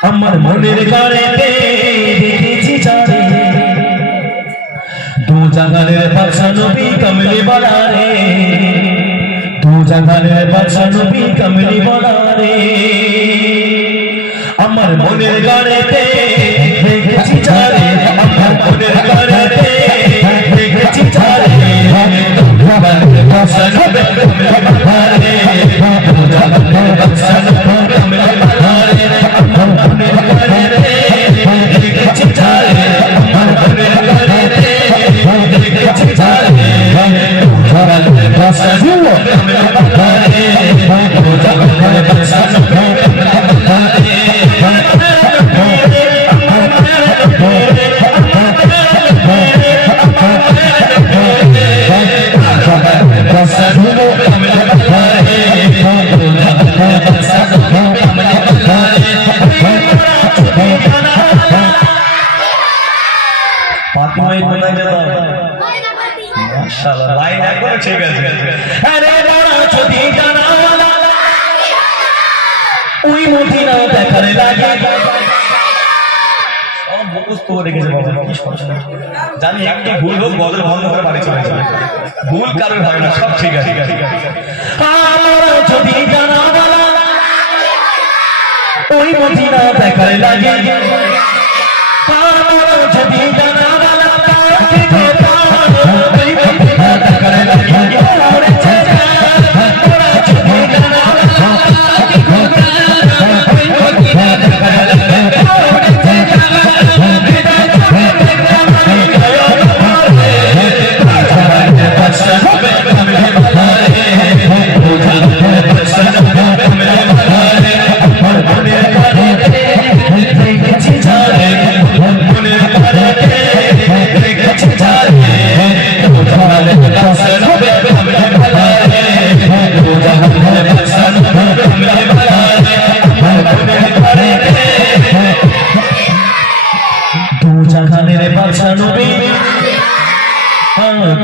আমার মনের গাড়িতে দেখেছি চারে দু জাগানের বাদশা নবী কমলি বলা রে দু জাগানের বাদশা নবী কমলি বলা রে আমার মনের গাড়িতে মাশাআল্লাহ লাইন একবার ঠিক আছে। আরে বড় যদি জানালা ওই মদিনা দেখার লাগে। সব মুখস্থ করে রেখেছে বাবা কি সমস্যা? জানি একটু ভুল হোক বদল বন্ধ করে বাড়ি চলে যাবে। ভুল কারোর হবে না সব ঠিক আছে। আমার যদি জানালা ওই মদিনা দেখার লাগে। আমার যদি জানালা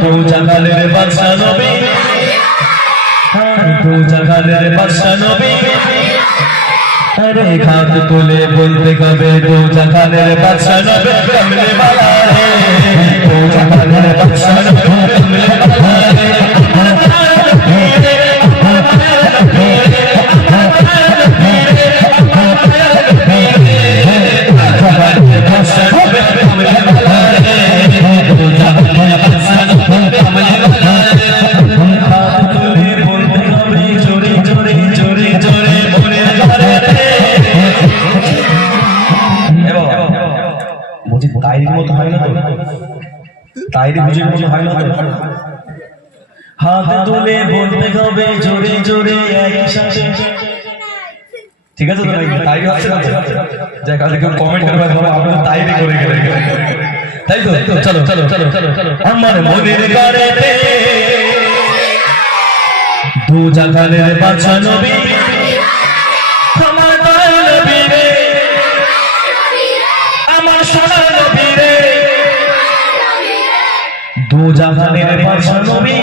হ্যাঁ দু জাহানের বাদশা নবী হ্যাঁ দু জাহানের বাদশা নবী আরে ঘাত তুলে বলতে কবে দু জাহানের বাদশা নবী কমলে বালা রে দু তাইরির মতো হয় না তাইরি বুঝি মতো হয় না হাত তুলে বলতে হবে জোরে জোরে একই সাথে ঠিক আছে তো নাকি তাইরি হচ্ছে না যাই কেউ কমেন্ট করবে ধরো তাইরি করে গেলে। তাই তো? চলো চলো চলো চলো চলো। আমার মনের গাড়িতে দু জাগানের বাদশা নবী দু জাগানের বাদশা নবী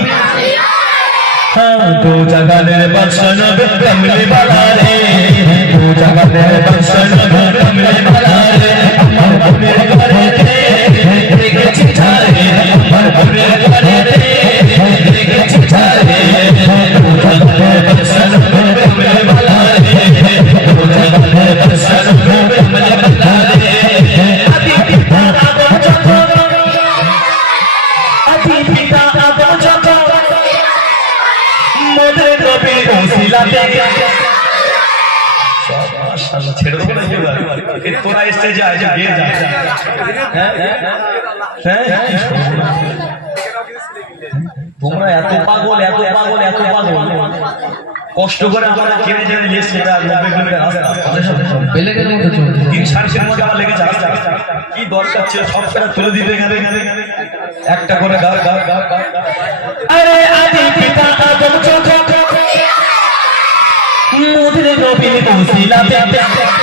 হ্যাঁ দু জাগানের বাদশা নবী হ্যাঁ হ্যাঁ এত পাগল এত এত কষ্ট করে আমরা কিনে জেনে মধ্যে মধ্যে লেগেছে আসতে। কি দরকার ছিল সব তুলে দিতে গেলে একটা করে গাও গাও গাও মোদের নবীর ওসিলাতে আদি